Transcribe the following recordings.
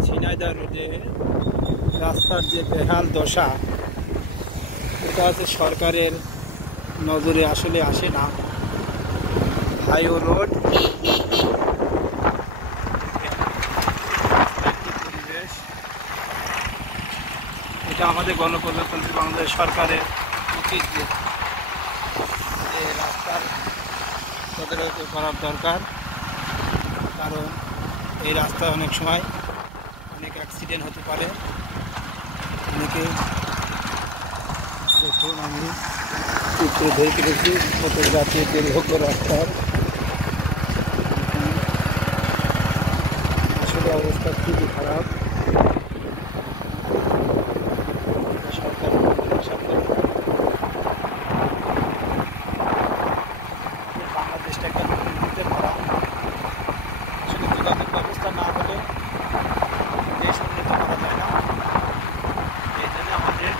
ঝিনাইদহ রোডে রাস্তার যে বেহাল দশা, এটা হচ্ছে সরকারের নজরে আসলে আসে না। হাইওয়ে রোড পরিবেশ, এটা আমাদের গণপ্রজাতন্ত্রী বাংলাদেশ সরকারের উচিত যে রাস্তার তদারকি করার দরকার। কারণ এই রাস্তায় অনেক সময় অনেক অ্যাক্সিডেন্ট হতে পারে। অনেকে দেখুন, আমি চিত্র ধরে পেরেছি কত জাতীয় দুর্ভোগ্য রাস্তার। আসলে অবস্থা খুবই খারাপ। সরকার বাংলাদেশটা একটা দিতে পারা, আসলে যোগাযোগ ব্যবস্থা না হলে দেশ উন্নত করা যায় না। এই জন্য আমাদের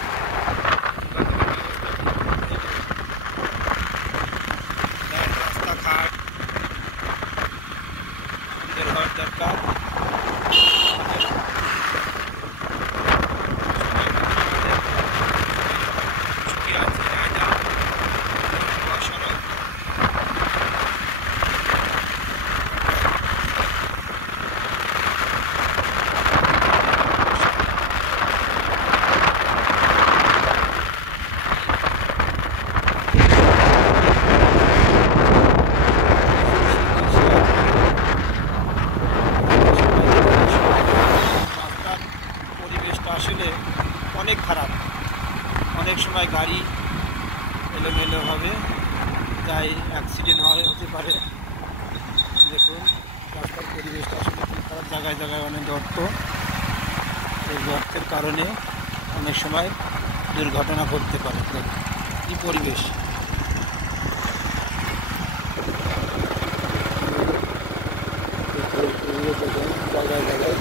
রাস্তাঘাট সুন্দর হওয়ার দরকার। আসলে অনেক খারাপ, অনেক সময় গাড়ি এলোমেলোভাবে যাই, অ্যাক্সিডেন্ট হতে পারে। দেখুন রাস্তার পরিবেশটা আসলে খুব খারাপ, জায়গায় জায়গায় অনেক গর্ত। এই গর্তের কারণে অনেক সময় দুর্ঘটনা ঘটতে পারে। এই পরিবেশ জায়গায় জায়গায়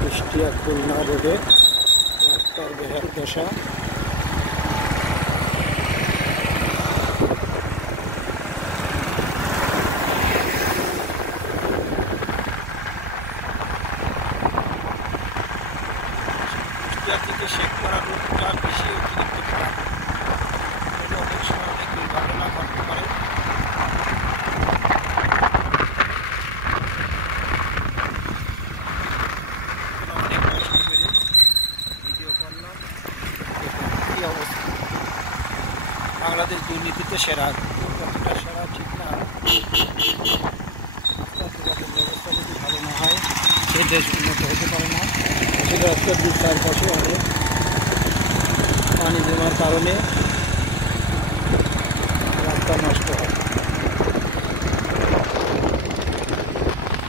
কুষ্টিয়া খুলনা রোডে রাস্তার বেহাল দশা। কুষ্টিয়া থেকে শেখপাড়া রোডটা বেশি অতিরিক্ত খারাপ, অনেক সময় অনেক দুর্ঘটনা ঘটতে পারে। বাংলাদেশ দুর্নীতিতে সেরা, কতটা সেরা ঠিক না। যোগাযোগ ব্যবস্থা যদি ভালো না হয় সে দেশ উন্নত হতে পারে না। আসলে রাস্তার দু চারপাশে অনেক পানি জমার কারণে রাস্তা নষ্ট হয়।